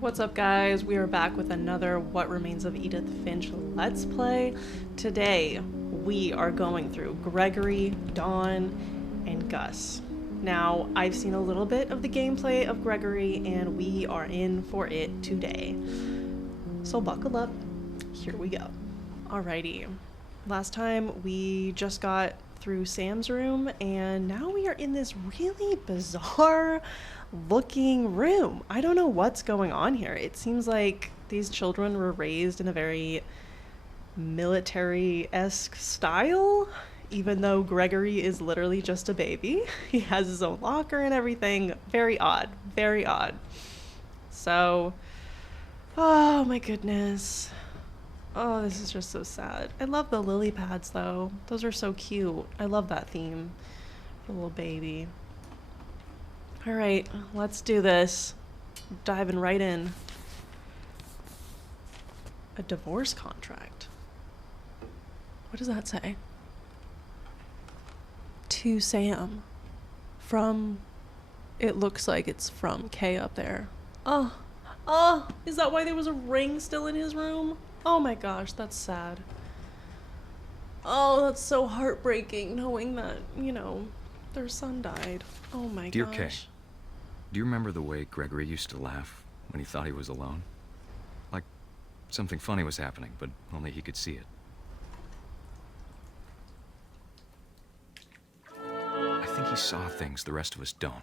What's up, guys? We are back with another What Remains of Edith Finch Let's Play. Today, we are going through Gregory, Dawn, and Gus. Now, I've seen a little bit of the gameplay of Gregory, and we are in for it today. So buckle up. Here we go. Alrighty. Last time, we just got through Sam's room, and now we are in this really bizarre looking room. I don't know what's going on here. It seems like these children were raised in a very military-esque style, even though Gregory is literally just a baby. He has his own locker and everything. Very odd. Very odd. So, oh my goodness. Oh, this is just so sad. I love the lily pads, though. Those are so cute. I love that theme for the little baby. All right, let's do this. Diving right in. A divorce contract. What does that say? To Sam. From, it looks like it's from Kay up there. Oh, is that why there was a ring still in his room? Oh my gosh, that's sad. Oh, that's so heartbreaking knowing that, you know, their son died. Oh my gosh. Dear Kay, do you remember the way Gregory used to laugh when he thought he was alone? Like something funny was happening, but only he could see it. I think he saw things the rest of us don't.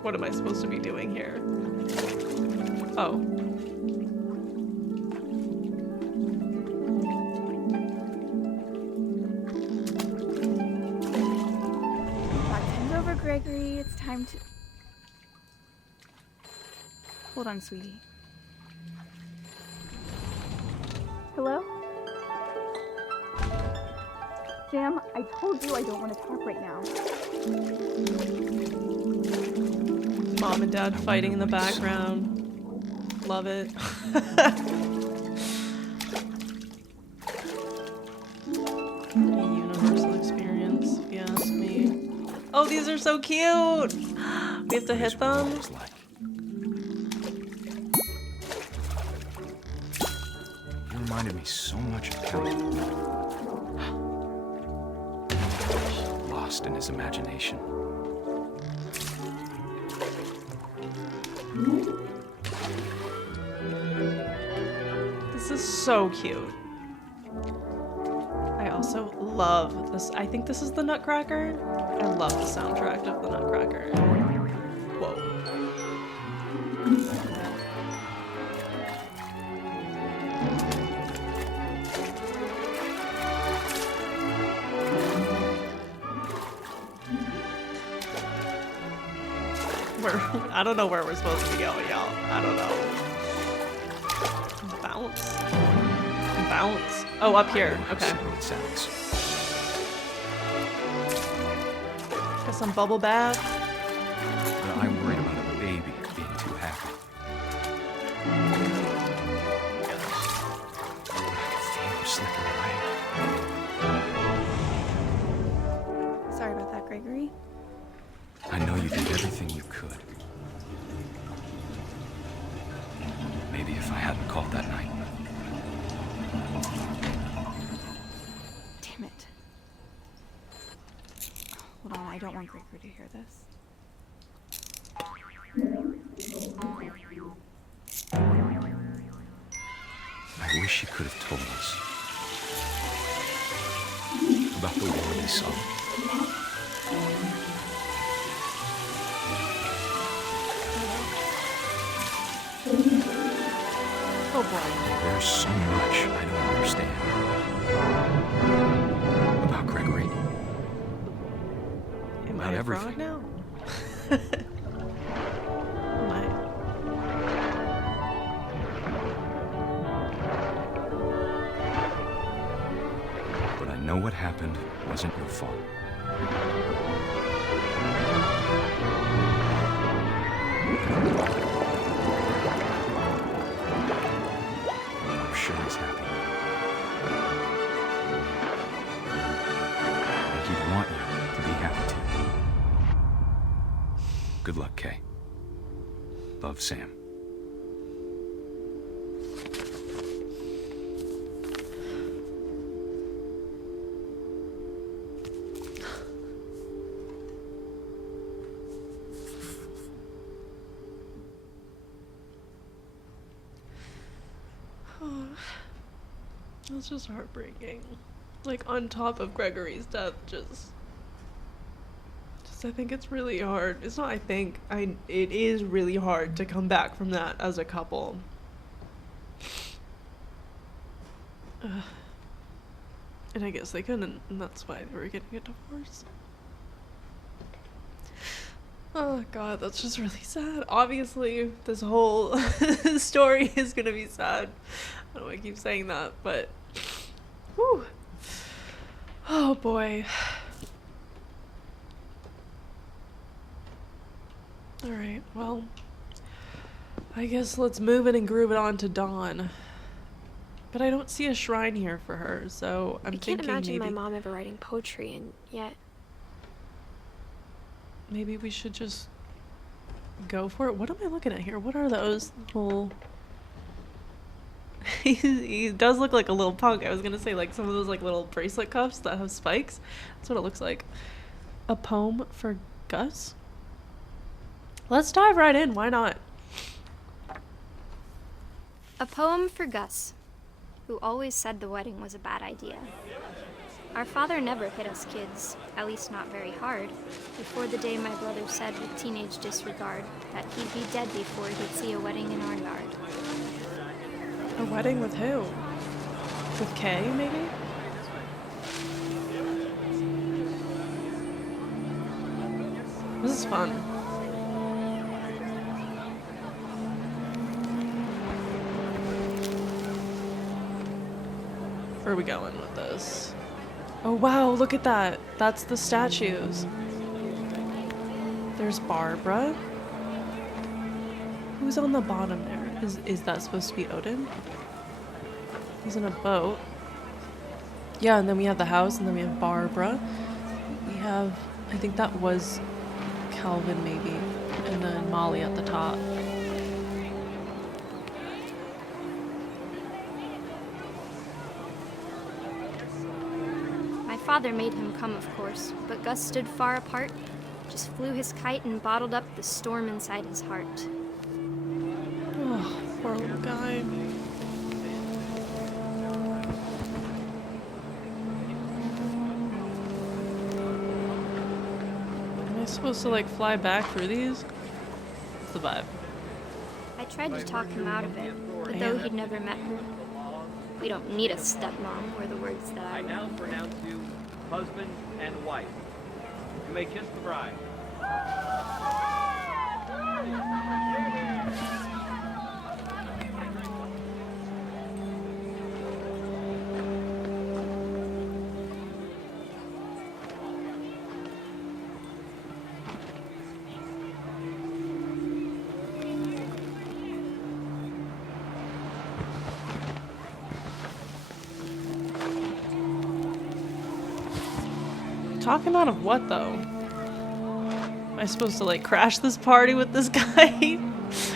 What am I supposed to be doing here? Oh. Time's over, Gregory. It's time to... Hold on, sweetie. Hello? Sam, I told you I don't want to talk right now. Mom and dad fighting in the background. Love it. A universal experience, if you ask me. Oh, these are so cute! We have to hit them? You reminded me so much of Kelly. Lost in his imagination. This is so cute. I also love this. I think this is the Nutcracker. I love the soundtrack of the Nutcracker. Whoa. I don't know where we're supposed to be going, y'all. I don't know. Bounce. Bounce. Oh, up here. Okay. Got some bubble bath. Well, I'm worried about a baby being too happy. I can feel him slipping away. Sorry about that, Gregory. I know you did everything you could. Maybe if I hadn't called that night. Damn it. Hold on, I don't want Gregory to hear this. I wish he could have told us about the war he saw. Oh boy. There's so much I don't understand about Gregory. Am About I a everything. frog now? Am I? But I know what happened wasn't your fault. Good luck, Kay. Love, Sam. That's just heartbreaking. Like, on top of Gregory's death, just I think it's really hard. It's not it is really hard to come back from that as a couple. And I guess they couldn't, and that's why they were getting a divorce. Oh god, that's just really sad. Obviously, this whole story is gonna be sad. I don't know why I keep saying that, but whew. Oh boy. Alright, well, I guess let's move it and groove it on to Dawn. But I don't see a shrine here for her, so I'm thinking maybe... I can't imagine my mom ever writing poetry, and yet... Maybe we should just go for it. What am I looking at here? What are those little... he does look like a little punk. I was gonna say like some of those like little bracelet cuffs that have spikes. That's what it looks like. A poem for Gus? Let's dive right in. Why not? A poem for Gus, who always said the wedding was a bad idea. Our father never hit us kids, at least not very hard, before the day my brother said with teenage disregard that he'd be dead before he'd see a wedding in our yard. A wedding with who? With Kay, maybe? This is fun. Where are we going with this? Oh wow, look at that. That's the statues. There's Barbara. Who's on the bottom there? Is that supposed to be Odin? He's in a boat. Yeah, and then we have the house, and then we have Barbara. We have, I think that was Calvin maybe, and then Molly at the top. My father made him come, of course, but Gus stood far apart, just flew his kite and bottled up the storm inside his heart. Oh, poor little guy. Am I supposed to like fly back through these? What's the vibe? I tried to talk him out of it, but though he'd never met her, we don't need a stepmom, were the words that I now pronounce you husband and wife. You may kiss the bride. Talking out of what though? Am I supposed to like crash this party with this guy?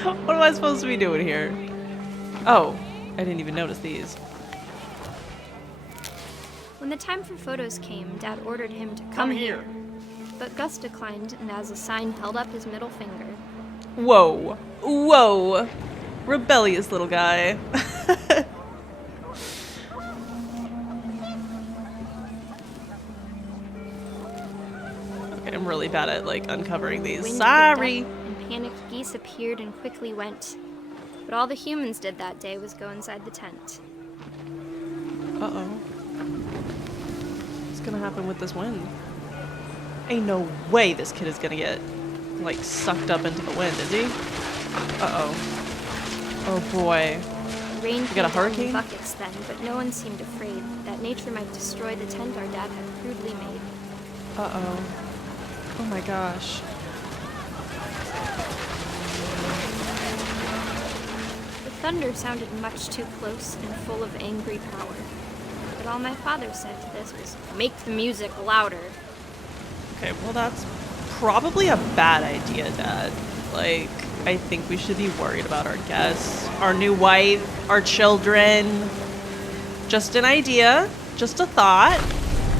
What am I supposed to be doing here? Oh, I didn't even notice these. When the time for photos came, Dad ordered him to come here. But Gus declined and as a sign held up his middle finger. Whoa. Whoa. Rebellious little guy. I'm really bad at like uncovering these. Wind Sorry. picked up, and panicked geese appeared and quickly went. But all the humans did that day was go inside the tent. Uh-oh. What's gonna happen with this wind? Ain't no way this kid is gonna get like sucked up into the wind, is he? Uh-oh. Oh boy. Rain We got a came down in hurricane? buckets then, but no one seemed afraid that nature might destroy the tent our dad had crudely made. Uh-oh. Oh my gosh. The thunder sounded much too close and full of angry power. But all my father said to this was, "Make the music louder." Okay, well that's probably a bad idea, Dad. Like, I think we should be worried about our guests, our new wife, our children. Just an idea, just a thought.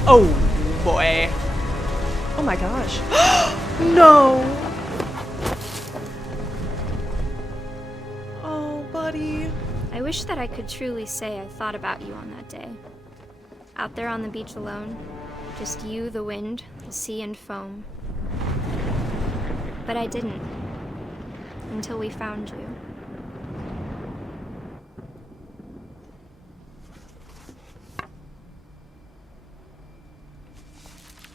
Oh, boy. Oh my gosh. No! Oh, buddy. I wish that I could truly say I thought about you on that day. Out there on the beach alone, just you, the wind, the sea, and foam. But I didn't. Until we found you.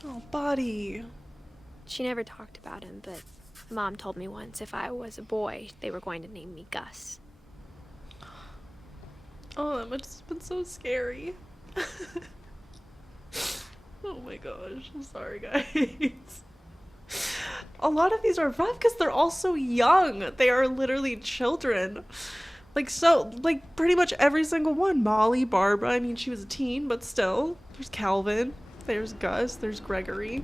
Oh, buddy. She never talked about him, but Mom told me once if I was a boy, they were going to name me Gus. Oh, that must have been so scary. Oh my gosh. I'm sorry, guys. A lot of these are rough because they're all so young. They are literally children. Like pretty much every single one. Molly, Barbara, I mean, she was a teen, but still. There's Calvin. There's Gus. There's Gregory.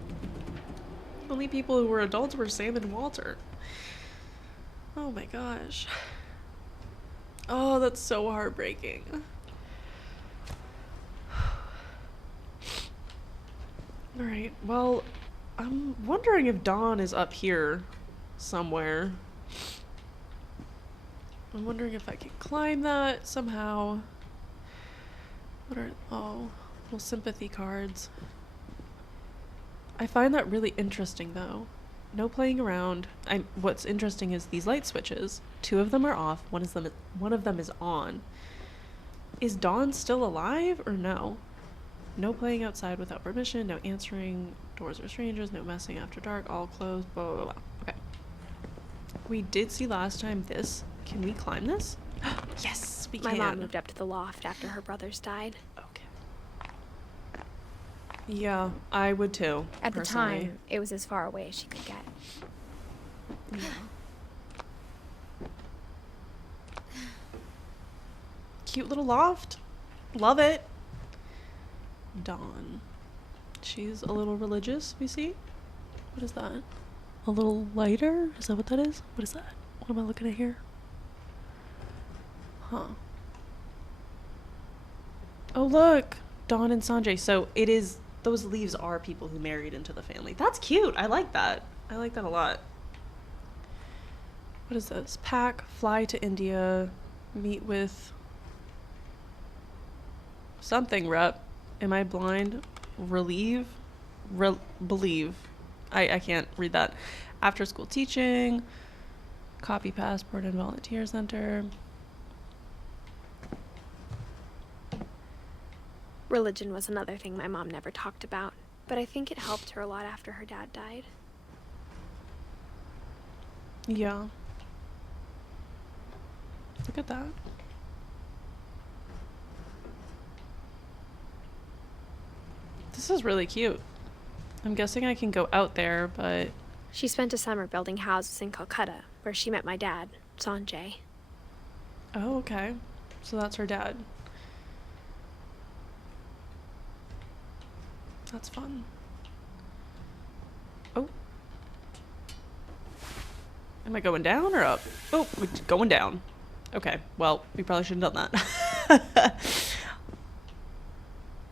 The only people who were adults were Sam and Walter. Oh my gosh. Oh, that's so heartbreaking. Alright, well, I'm wondering if Dawn is up here somewhere. I'm wondering if I can climb that somehow. What are, oh, little sympathy cards. I find that really interesting though. No playing around. What's interesting is these light switches. 2 of them are off, one of them is on. Is Dawn still alive or no? No playing outside without permission, no answering doors or strangers, no messing after dark, all closed, blah, blah, blah. Okay. We did see last time this. Can we climb this? Yes, we can. My mom moved up to the loft after her brothers died. Okay. Yeah, I would too. At the personally. time, it was as far away as she could get. Yeah. Cute little loft. Love it. Dawn. She's a little religious, we see. What is that? A little lighter? Is that what that is? What is that? What am I looking at here? Huh. Oh, look. Dawn and Sanjay. So it is, those leaves are people who married into the family. That's cute. I like that. I like that a lot. What is this? Pack, fly to India, meet with something rep. Am I blind? Relieve? Believe. I can't read that. After school teaching, copy passport and volunteer center. Religion was another thing my mom never talked about, but I think it helped her a lot after her dad died. Yeah. Look at that. This is really cute. I'm guessing I can go out there, but... She spent a summer building houses in Calcutta, where she met my dad, Sanjay. Oh, okay. So that's her dad. That's fun. Oh. Am I going down or up? Oh, we're going down. Okay, well, we probably shouldn't have done that.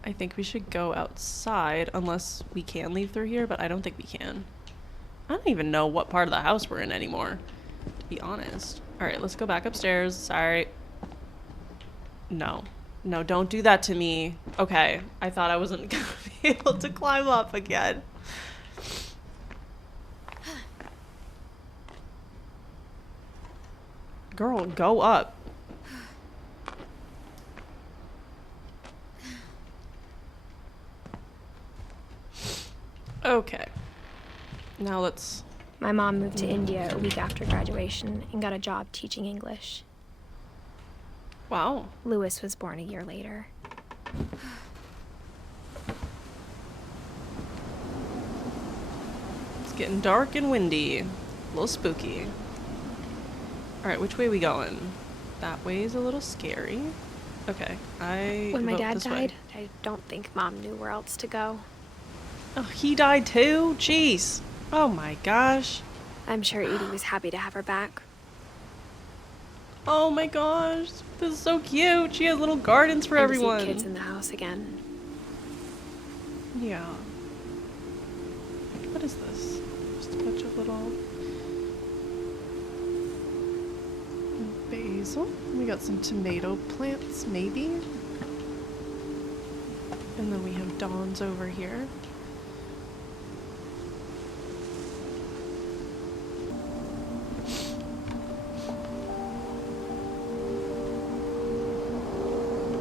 I think we should go outside, unless we can leave through here, but I don't think we can. I don't even know what part of the house we're in anymore, to be honest. Alright, let's go back upstairs. Sorry. No. No, don't do that to me. Okay, I thought I wasn't gonna be able to climb up again. Girl, go up. Okay. Now let's... My mom moved to India a week after graduation and got a job teaching English. Wow. Lewis was born a year later. It's getting dark and windy. A little spooky. Alright, which way are we going? That way is a little scary. Okay, When my vote dad this way. died, I don't think Mom knew where else to go. Oh, he died too? Jeez. Oh my gosh. I'm sure Edie was happy to have her back. Oh my gosh. This is so cute. She has little gardens for And everyone. to see kids in the house again. Yeah. What is this? Just a bunch of little basil. We got some tomato plants, maybe. And then we have Dawn's over here.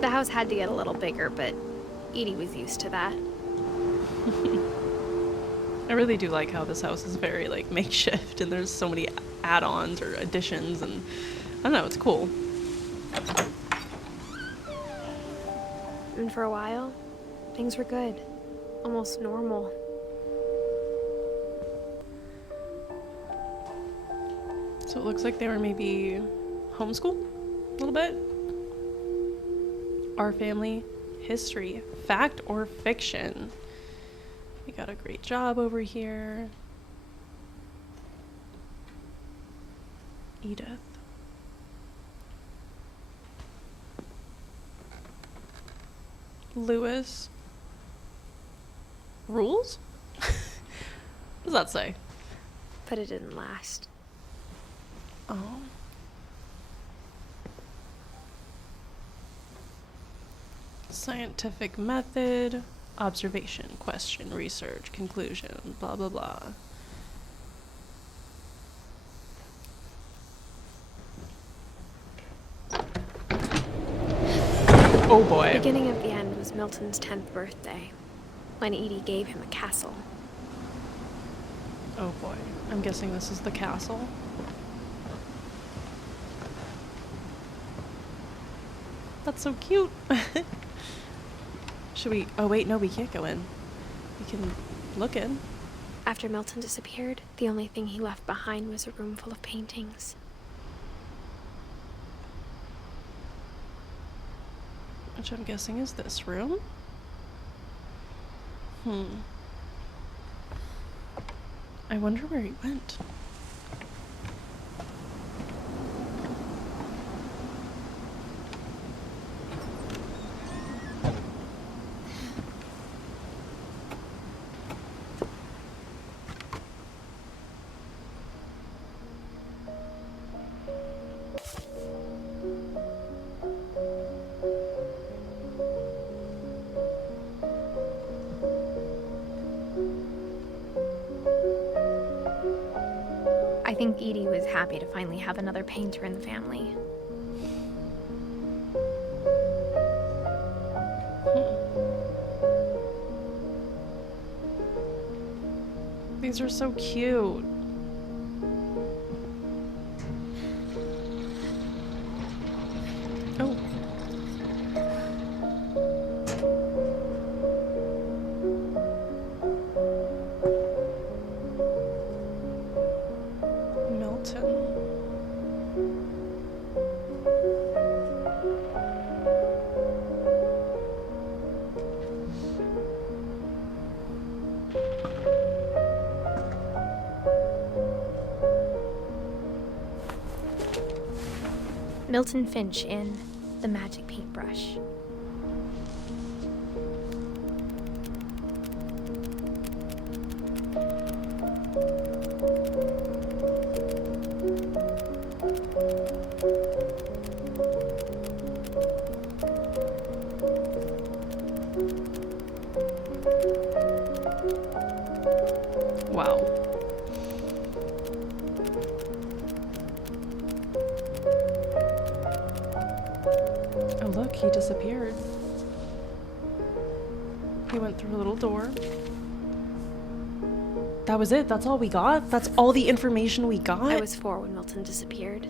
The house had to get a little bigger, but Edie was used to that. I really do like how this house is very like makeshift and there's so many add-ons or additions, and I don't know, it's cool. And for a while, things were good. Almost normal. So it looks like they were maybe homeschooled a little bit. Our family history, fact or fiction. We got a great job over here. Edith. Lewis. Rules? What does that say? But it didn't last. Oh. Scientific method, observation, question, research, conclusion, blah blah blah. Oh boy. The beginning of the end was Milton's 10th birthday, when Edie gave him a castle. Oh boy. I'm guessing this is the castle. That's so cute. Should we? Oh wait, no, we can't go in. We can look in. After Milton disappeared, the only thing he left behind was a room full of paintings. Which I'm guessing is this room. I wonder where he went. I think Edie was happy to finally have another painter in the family. These are so cute. Oh. Milton. Milton Finch in The Magic Paintbrush. Wow. Oh look, he disappeared. He went through a little door. That was it? That's all we got? That's all the information we got? I was 4 when Milton disappeared.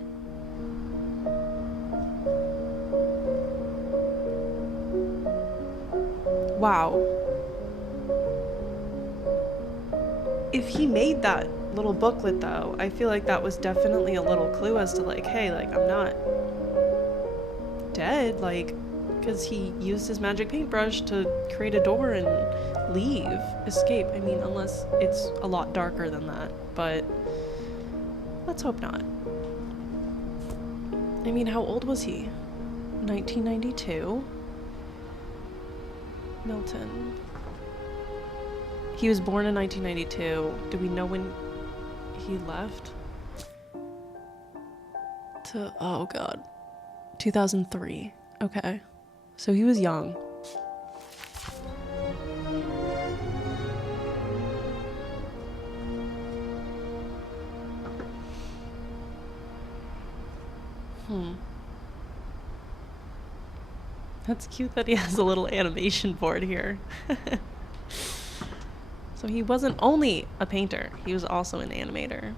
Wow. If he made that little booklet though, I feel like that was definitely a little clue as to like, hey, like I'm not dead, like because he used his magic paintbrush to create a door and escape. I mean, unless it's a lot darker than that, but let's hope not. I mean, how old was he? 1992? Milton. He was born in 1992. Do we know when he left? Oh god. 2003. Okay. So he was young. That's cute that he has a little animation board here. So he wasn't only a painter, he was also an animator.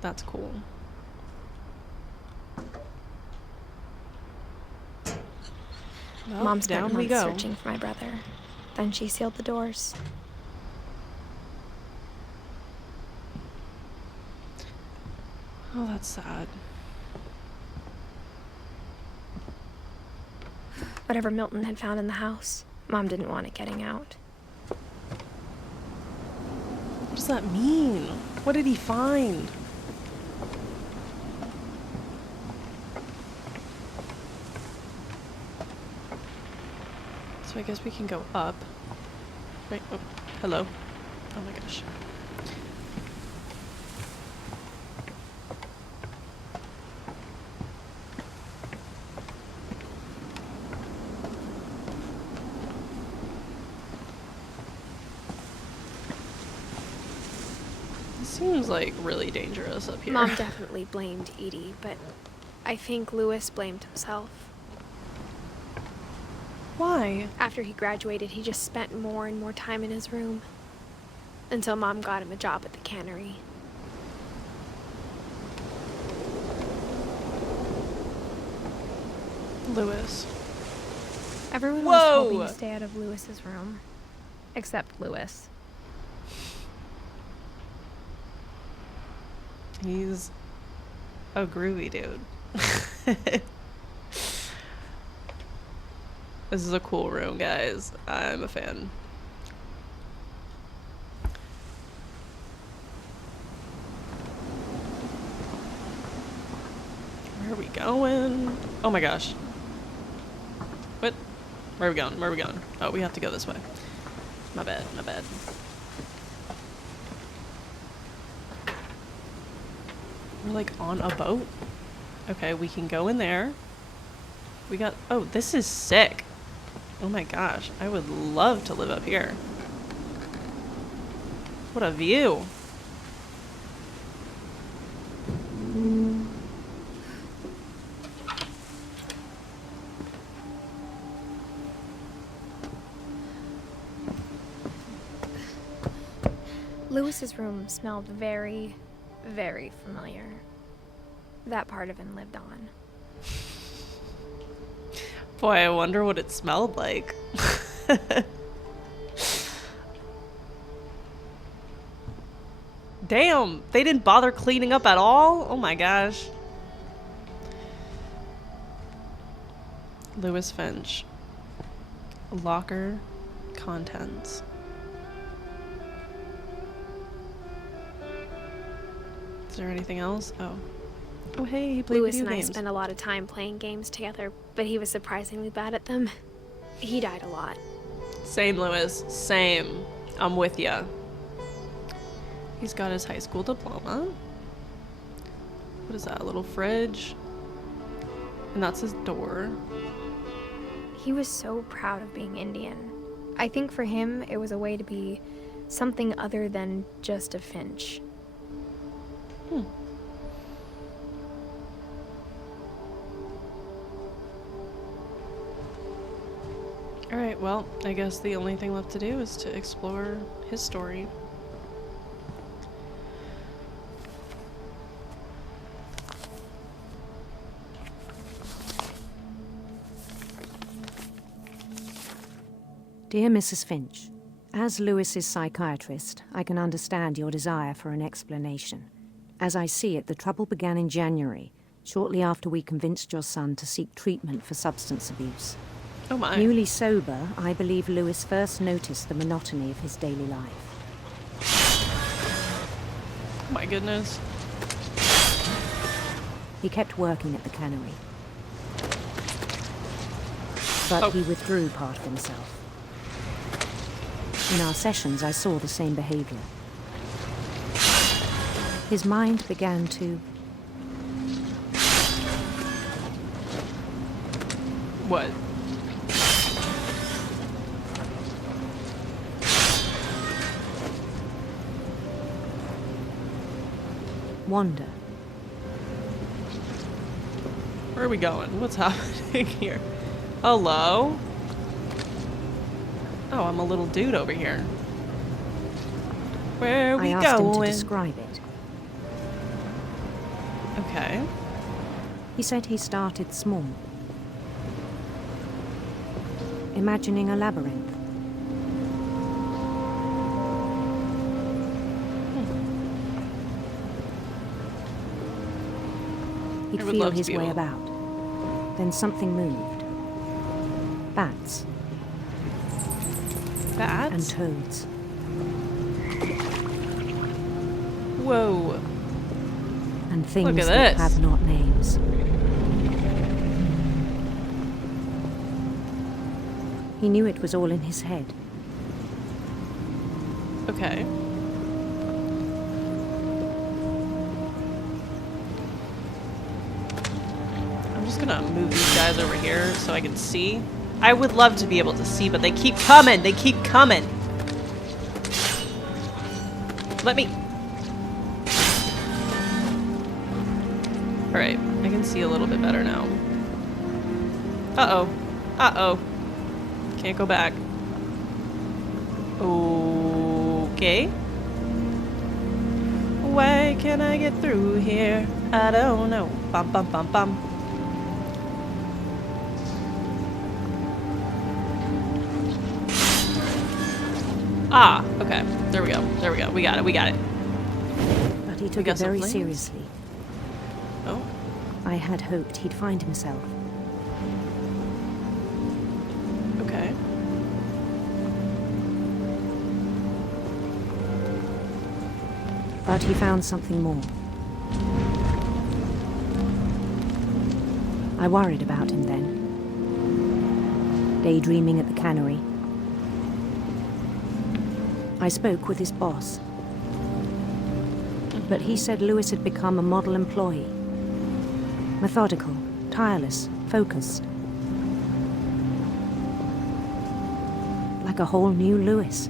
That's cool. Well, Mom spent down we months go. searching for my brother. Then she sealed the doors. Oh, that's sad. Whatever Milton had found in the house, Mom didn't want it getting out. What does that mean? What did he find? So I guess we can go up. Right? Oh, hello. Oh my gosh. Seems like really dangerous up here. Mom definitely blamed Edie, but I think Lewis blamed himself. Why? After he graduated, he just spent more and more time in his room. Until Mom got him a job at the cannery. Lewis. Everyone Whoa! was hoping to stay out of Lewis's room. Except Lewis. He's a groovy dude. This is a cool room, guys. I'm a fan. Where are we going? Oh my gosh. What? Where are we going? Where are we going? Oh, we have to go this way. My bad, my bad. We're like on a boat. Okay, we can go in there. We got, oh, this is sick. Oh my gosh, I would love to live up here. What a view. Lewis's room smelled very, very familiar. That part of him lived on. Boy, I wonder what it smelled like. Damn, they didn't bother cleaning up at all? Oh my gosh. Lewis Finch. Locker contents. Is there anything else? Oh. Oh hey, he played Lewis video and I games. spent a lot of time playing games together, but he was surprisingly bad at them. He died a lot. Same, Lewis. Same. I'm with ya. He's got his high school diploma. What is that? A little fridge? And that's his door. He was so proud of being Indian. I think for him, it was a way to be something other than just a Finch. Alright, well, I guess the only thing left to do is to explore his story. Dear Mrs. Finch, as Lewis's psychiatrist, I can understand your desire for an explanation. As I see it, the trouble began in January, shortly after we convinced your son to seek treatment for substance abuse. Oh my. Newly sober, I believe Lewis first noticed the monotony of his daily life. Oh my goodness. He kept working at the cannery. But he withdrew part of himself. In our sessions, I saw the same behavior. His mind began to... What? wander. Where are we going? What's happening here? Hello? Oh, I'm a little dude over here. Where are we I asked him to going? describe it. Okay. He said he started small, imagining a labyrinth. He'd I would feel love to his be way able- about. Then something moved. Bats and Bats? toads. Whoa. And things Look at that this. have not names. He knew it was all in his head. Okay. I'm just gonna move these guys over here so I can see. I would love to be able to see, but they keep coming. They keep coming. Let me... Alright, I can see a little bit better now. Uh-oh. Uh-oh. Can't go back. Okay. Why can't I get through here? I don't know. Bum bum bum bum. Ah, okay. There we go. There we go. We got it. We got it. But he took got it some very flames? seriously. Oh. I had hoped he'd find himself. Okay. But he found something more. I worried about him then. Daydreaming at the cannery. I spoke with his boss. But he said Lewis had become a model employee. Methodical, tireless, focused. Like a whole new Lewis.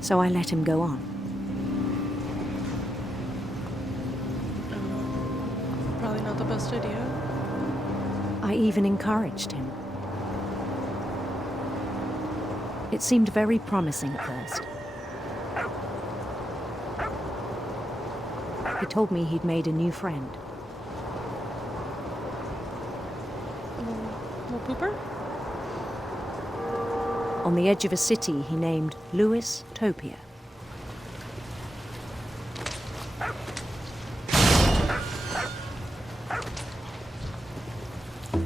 So I let him go on. Probably not the best idea. I even encouraged him. It seemed very promising at first. He told me he'd made a new friend. Little pooper? On the edge of a city he named Lewis Topia.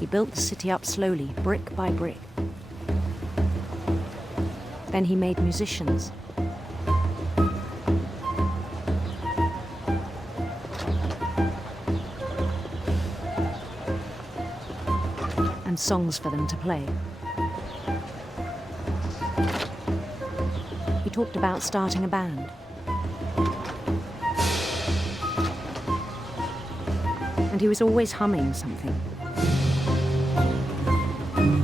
He built the city up slowly, brick by brick. Then he made musicians. And songs for them to play. He talked about starting a band. And he was always humming something.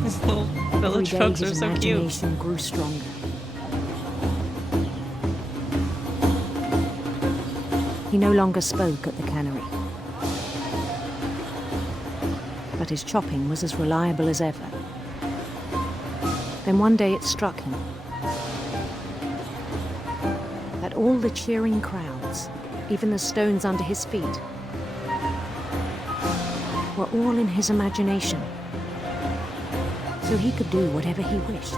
These little Every village day folks are his so cute. imagination grew stronger. He no longer spoke at the cannery. But his chopping was as reliable as ever. Then one day it struck him that all the cheering crowds, even the stones under his feet, were all in his imagination. So he could do whatever he wished.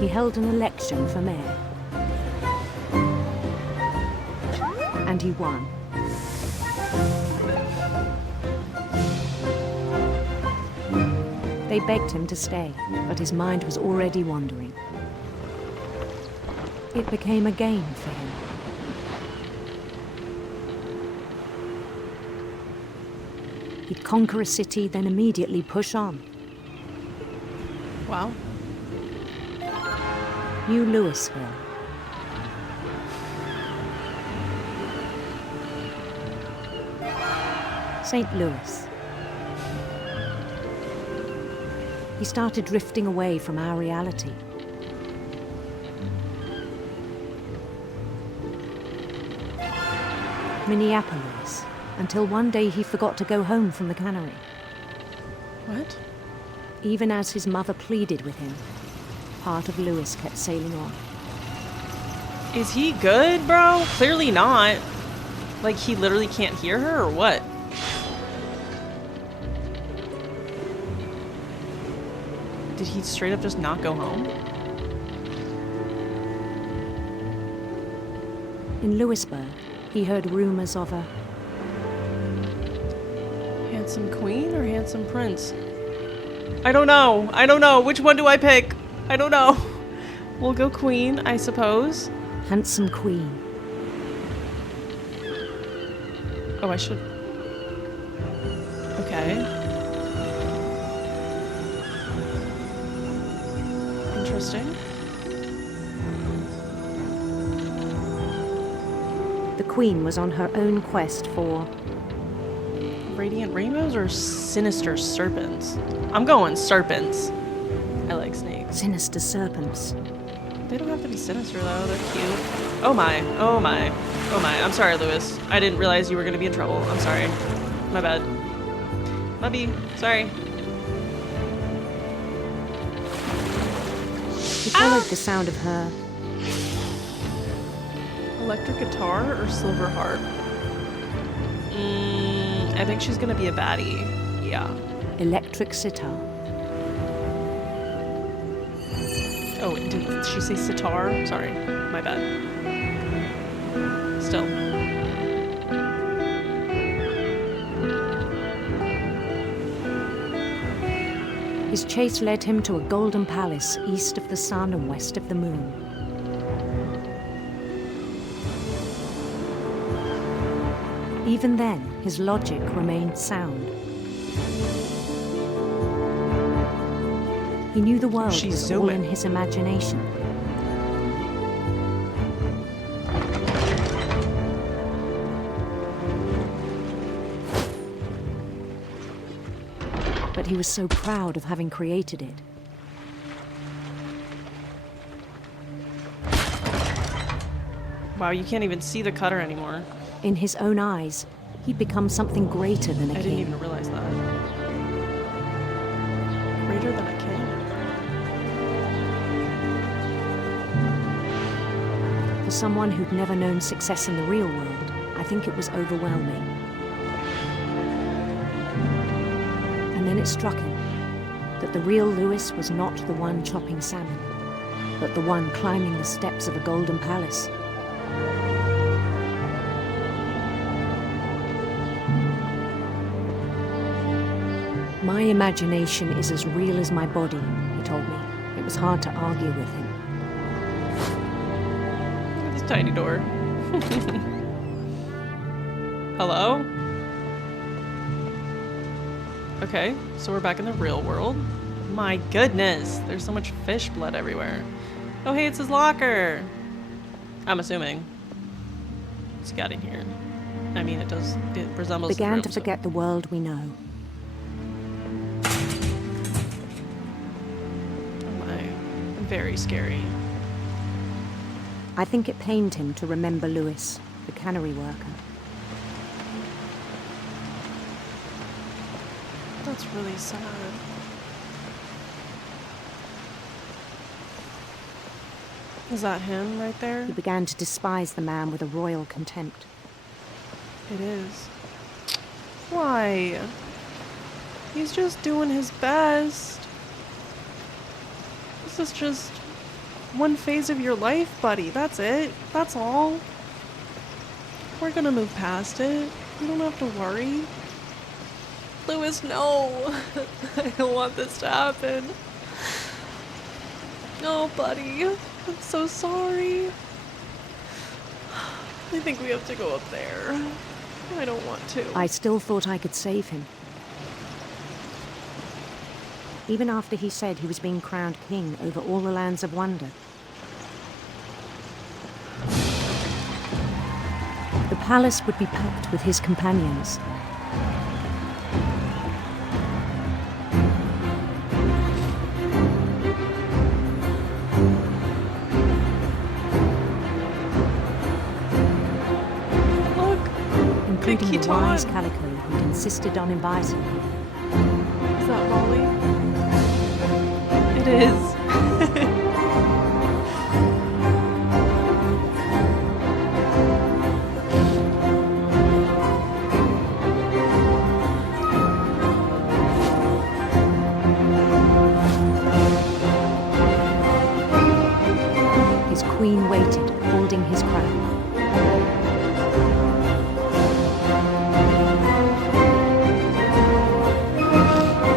He held an election for mayor. And he won. They begged him to stay, but his mind was already wandering. It became a game for him. He'd conquer a city, then immediately push on. Wow. New Louisville. St. Louis. He started drifting away from our reality. Minneapolis, until one day he forgot to go home from the cannery. What? Even as his mother pleaded with him, part of Louis kept sailing on. Is he good, bro? Clearly not. Like, he literally can't hear her, or what? Did he straight up just not go home? In Louisburg, he heard rumors of a Handsome queen or handsome prince? I don't know. I don't know. Which one do I pick? I don't know. We'll go queen, I suppose. handsome queen. Oh, I should... Okay. Interesting. The queen was on her own quest for Radiant rainbows or sinister serpents? I'm going serpents. I like snakes. sinister serpents. They don't have to be sinister though, they're cute. Oh my, oh my, oh my. I'm sorry, Lewis. I didn't realize you were gonna be in trouble. I'm sorry. My bad. Mubby, sorry. He followed the sound of her Electric guitar or silver harp? I think she's gonna be a baddie. Yeah. electric sitar. Oh, did she say sitar? Sorry, my bad. Still. His chase led him to a golden palace east of the sun and west of the moon. Even then, his logic remained sound. He knew the world She's was all zooming. in his imagination. But he was so proud of having created it. Wow, you can't even see the cutter anymore. In his own eyes, he'd become something greater than a I king. didn't even realize that. Greater than a king. For someone who'd never known success in the real world, I think it was overwhelming. And then it struck him that the real Louis was not the one chopping salmon, but the one climbing the steps of a golden palace. My imagination is as real as my body, he told me. It was hard to argue with him. Look at this tiny door. Hello? Okay, so we're back in the real world. My goodness, there's so much fish blood everywhere. Oh hey, it's his locker! I'm assuming. What's he got in here? I mean, it resembles the Began room, to so- forget the world we know. Oh my, very scary. I think it pained him to remember Louis, the cannery worker. That's really sad. Is that him right there? He began to despise the man with a royal contempt. It is. Why? He's just doing his best. This is just one phase of your life, buddy. That's it. That's all. We're gonna move past it. You don't have to worry. Louis, no. I don't want this to happen. No, buddy. I'm so sorry. I think we have to go up there. I don't want to. I still thought I could save him. Even after he said he was being crowned king over all the lands of wonder. The palace would be packed with his companions. Including the wise Calico who'd insisted on inviting me. Is that Molly? It is. His queen waited, holding his crown.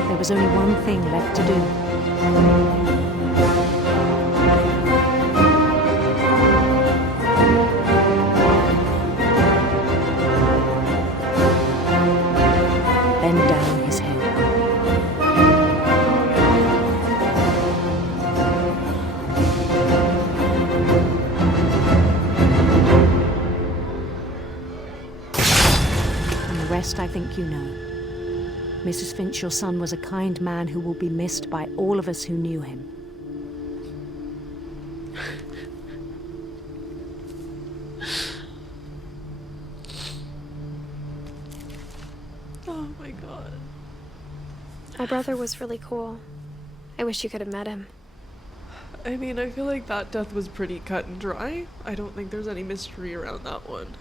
There was only one thing left to do. Bend down his head. And the rest I think you know. Mrs. Finch, your son was a kind man who will be missed by all of us who knew him. Oh my god. My brother was really cool. I wish you could have met him. I mean, I feel like that death was pretty cut and dry. I don't think there's any mystery around that one.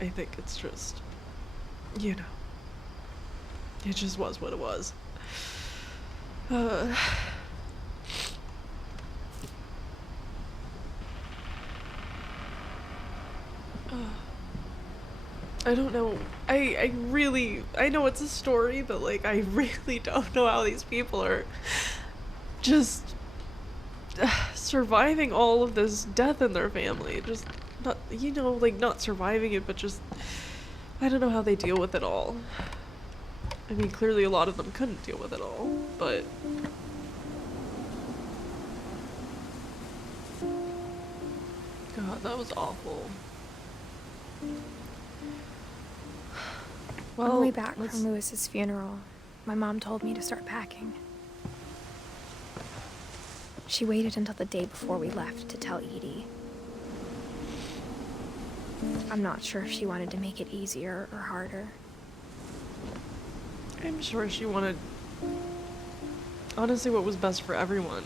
I think it's just, you know, it just was what it was. I don't know. I know it's a story, but like I really don't know how these people are just surviving all of this death in their family. Just not, you know, like not surviving it, but just I don't know how they deal with it all. I mean, clearly a lot of them couldn't deal with it all, but God, that was awful. On the way back from Louis's funeral, my mom told me to start packing. She waited until the day before we left to tell Edie. I'm not sure if she wanted to make it easier or harder. I'm sure she wanted, honestly, what was best for everyone.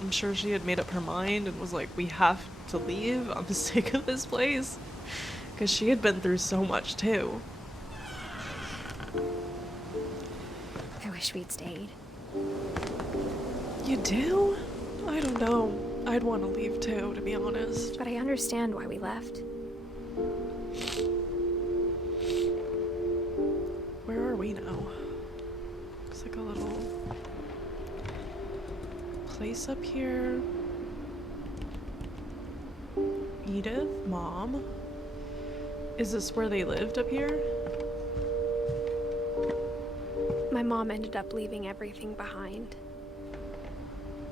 I'm sure she had made up her mind and was like, we have to leave. I'm sick of this place. Because she had been through so much too. I wish we'd stayed. You do? I don't know. I'd want to leave too, to be honest. But I understand why we left. Where are we now? Looks like a little place up here. Edith, Mom. Is this where they lived up here? My mom ended up leaving everything behind.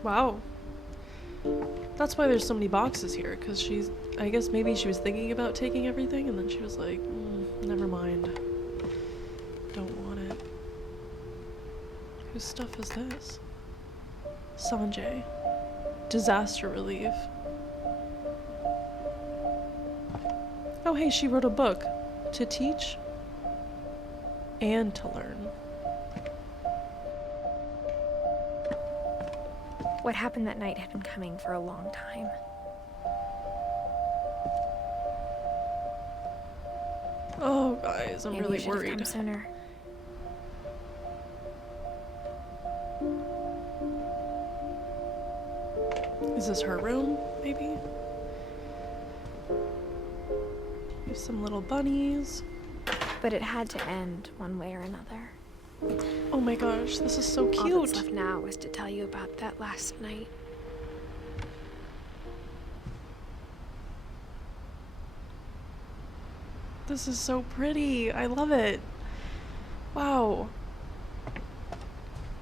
Wow. That's why there's so many boxes here, because she's, I guess maybe she was thinking about taking everything and then she was like, never mind. Don't want it. Whose stuff is this? Sanjay. Disaster relief. Oh hey, she wrote a book. To teach and to learn. What happened that night had been coming for a long time. Oh guys, I'm Maybe really you should have worried. come sooner. Is this her room, maybe? There's some little bunnies. But it had to end one way or another. Oh my gosh, this is so All that's cute. left now was to tell you about that last night. This is so pretty. I love it. Wow.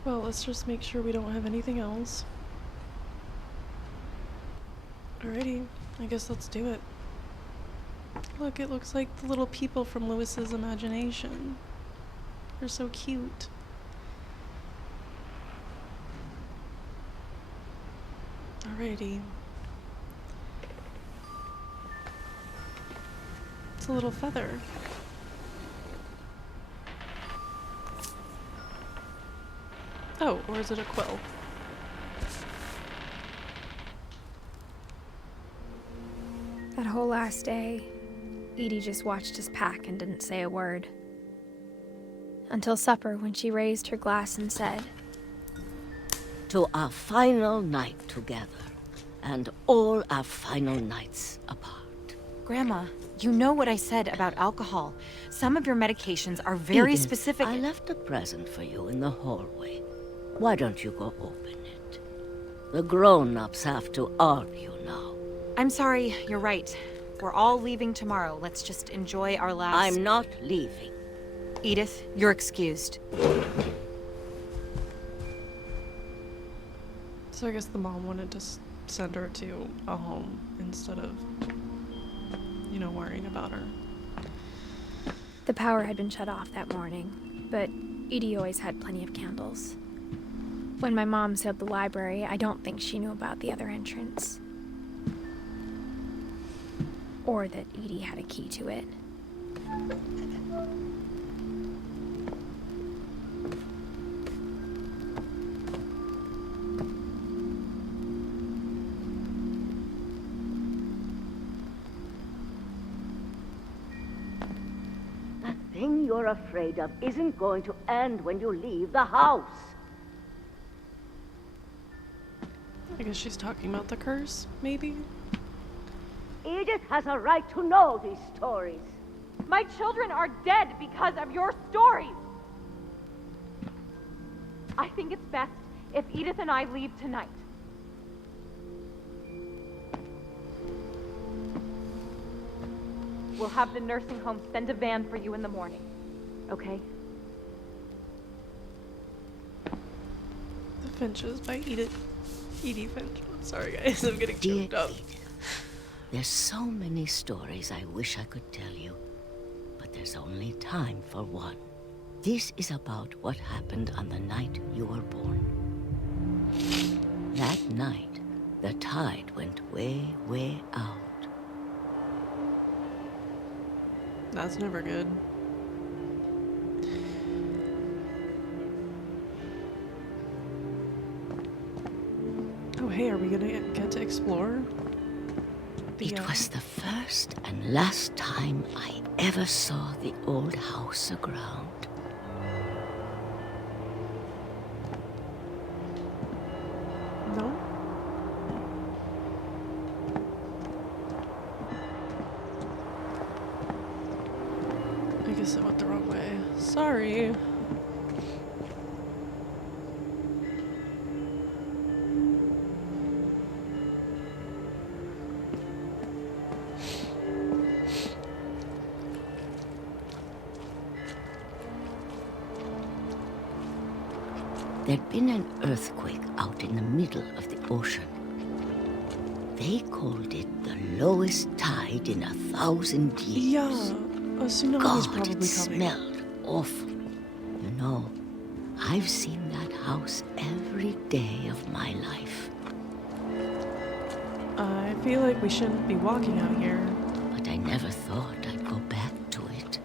Well, let's just make sure we don't have anything else. Alrighty, I guess let's do it. Look, it looks like the little people from Lewis's imagination. They're so cute. Alrighty. It's a little feather. Oh, or is it a quill? That whole last day, Edie just watched us pack and didn't say a word. Until supper, when she raised her glass and said, "To our final night together, and all our final nights apart." Grandma, you know what I said about alcohol. Some of your medications are very Edith, specific. I left a present for you in the hallway. Why don't you go open it? The grown-ups have to argue now. I'm sorry, you're right. We're all leaving tomorrow. Let's just enjoy our last... I'm not leaving. Edith, you're excused. So I guess the mom wanted to send her to a home instead of, you know, worrying about her. the power had been shut off that morning, but Edie always had plenty of candles. When my mom sealed the library, I don't think she knew about the other entrance. Or that Edie had a key to it. That thing you're afraid of isn't going to end when you leave the house. I guess she's talking about the curse, maybe? Edith has a right to know these stories. My children are dead because of your stories! I think it's best if Edith and I leave tonight. We'll have the nursing home send a van for you in the morning, okay? The Finches by Edith. Edie Finch. I'm sorry, guys. I'm getting Dear choked up. Edith, there's so many stories I wish I could tell you, but there's only time for one. This is about what happened on the night you were born. That night, the tide went way, way out. That's never good. Oh, hey, are we gonna get to explore? It was the first and last time I ever saw the old house aground. No? I guess I went the wrong way. Sorry. There'd been an earthquake out in the middle of the ocean. They called it the lowest tide in 1,000 years. Yeah, a tsunami God, is probably it coming. smelled awful. You know, I've seen that house every day of my life. I feel like we shouldn't be walking out here. But I never thought I'd go back to it.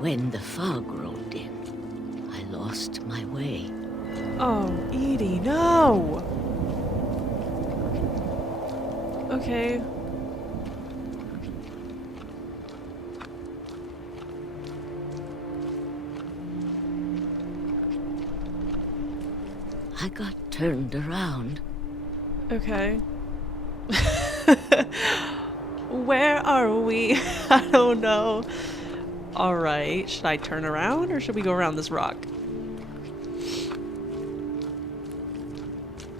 When the fog rolled in, I lost my way. Oh, Edie, no! Okay. I got turned around. Okay. Where are we? I don't know. All right, should I turn around or should we go around this rock?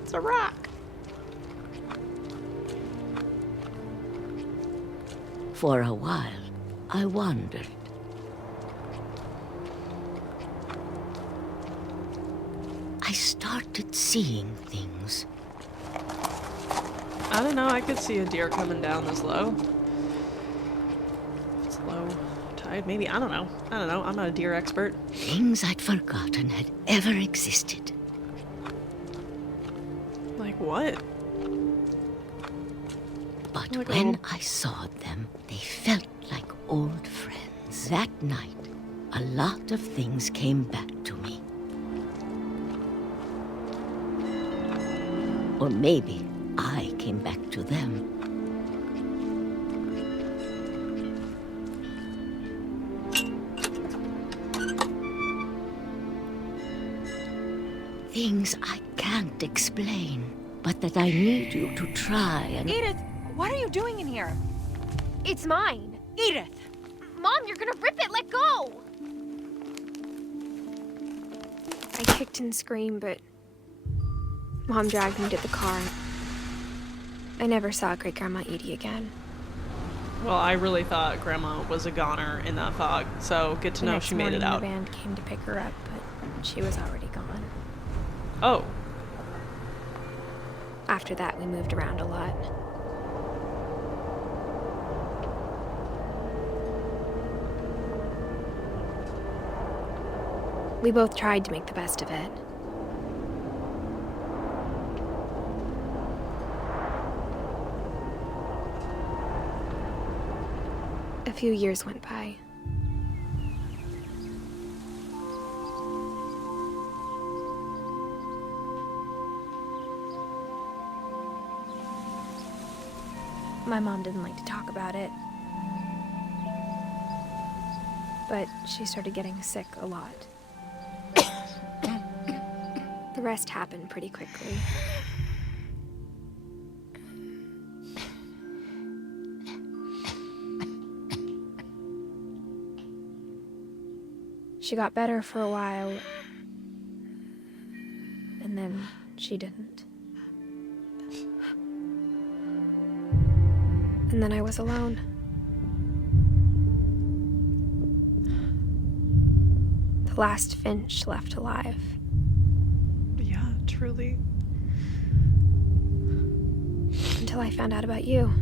It's a rock. For a while, I wondered. I started seeing things. I don't know, I could see a deer coming down this low. It's low tide, maybe, I don't know. I'm not a deer expert. Things I'd forgotten had ever existed. Like what? But Like when I saw them, they felt like old friends. That night, a lot of things came back to me. Or maybe I came back to them. Things I can't explain, but that I need you to try and... Edith, what are you doing in here? It's mine. Edith! Mom, you're gonna rip it! Let go! I kicked and screamed, but Mom dragged me to the car. I never saw Great Grandma Edie again. Well, I really thought Grandma was a goner in that fog, so good to know she made it out. The band came to pick her up, but she was already gone. Oh. After that, we moved around a lot. We both tried to make the best of it. A few years went by. My mom didn't like to talk about it. But she started getting sick a lot. The rest happened pretty quickly. She got better for a while, and then she didn't. And then I was alone. The last Finch left alive. Yeah, truly. Until I found out about you.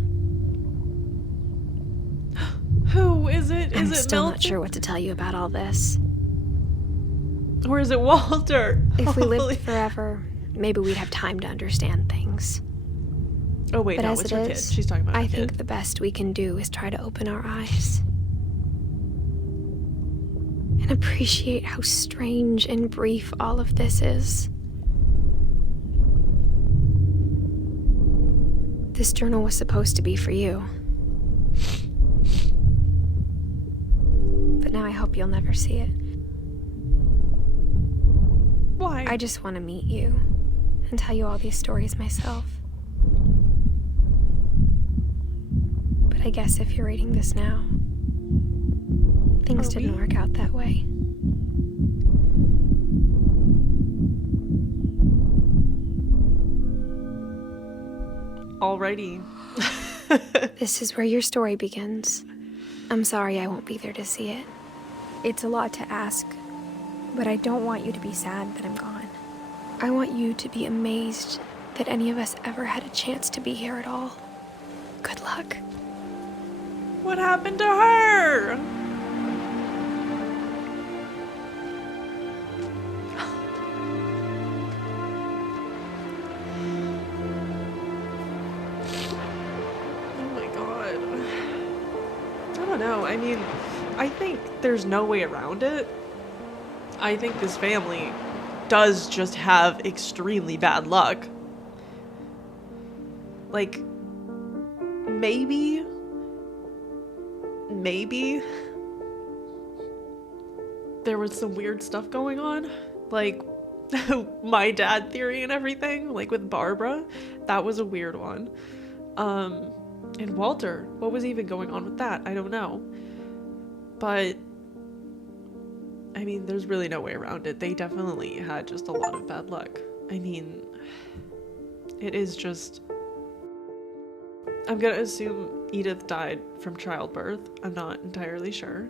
Who is it? I'm Is it still Milton? not sure what to tell you about all this. Or is it Walter? If we Holy- lived forever, maybe we'd have time to understand things. Oh wait, But no, as it's it her is, kid. She's talking about I her think kid. the best we can do is try to open our eyes. And appreciate how strange and brief all of this is. This journal was supposed to be for you. But now I hope you'll never see it. Why? I just want to meet you and tell you all these stories myself. But I guess if you're reading this now, things didn't work out that way. Alrighty. This is where your story begins. I'm sorry I won't be there to see it. It's a lot to ask, but I don't want you to be sad that I'm gone. I want you to be amazed that any of us ever had a chance to be here at all. Good luck. What happened to her? Oh my god. I don't know. I mean, I think there's no way around it. I think this family does just have extremely bad luck. Like, maybe there was some weird stuff going on, like my dad theory and everything, like with Barbara. That was a weird one. And Walter, what was even going on with that? I don't know. But, I mean, there's really no way around it. They definitely had just a lot of bad luck. I mean, it is just... I'm gonna assume Edith died from childbirth. I'm not entirely sure.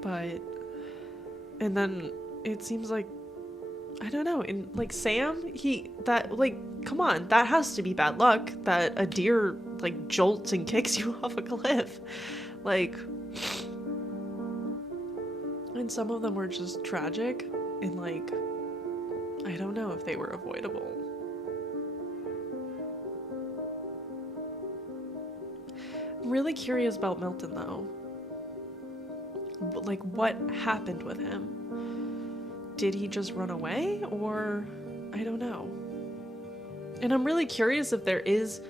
But... And then it seems like... I don't know, and like Sam, come on, that has to be bad luck that a deer like jolts and kicks you off a cliff. Like, and some of them were just tragic, and like, I don't know if they were avoidable. I'm really curious about Milton though. Like, what happened with him? Did he just run away, or I don't know. And I'm really curious if there is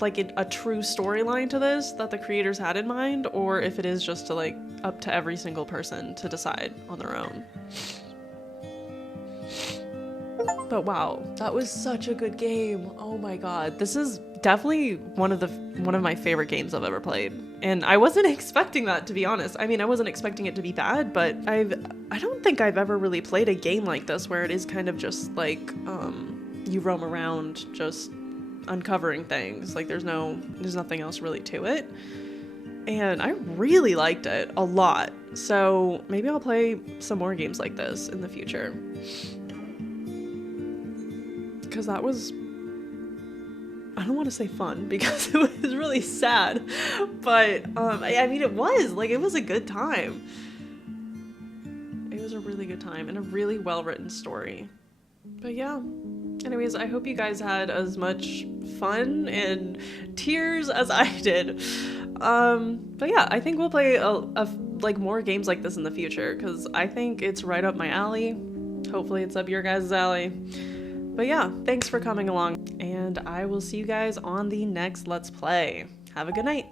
like a true storyline to this that the creators had in mind, or if it is just to like up to every single person to decide on their own. But wow, that was such a good game. Oh my god, this is definitely one of my favorite games I've ever played, and I wasn't expecting that, to be honest. I mean, I wasn't expecting it to be bad, but I don't think I've ever really played a game like this where it is kind of just like you roam around just uncovering things. Like there's nothing else really to it, and I really liked it a lot. So maybe I'll play some more games like this in the future, because that was, I don't want to say fun because it was really sad, but I mean, it was a good time. It was a really good time and a really well-written story. But yeah, anyways, I hope you guys had as much fun and tears as I did. But yeah, I think we'll play like more games like this in the future, because I think it's right up my alley. Hopefully it's up your guys' alley. But yeah, thanks for coming along, and I will see you guys on the next Let's Play. Have a good night.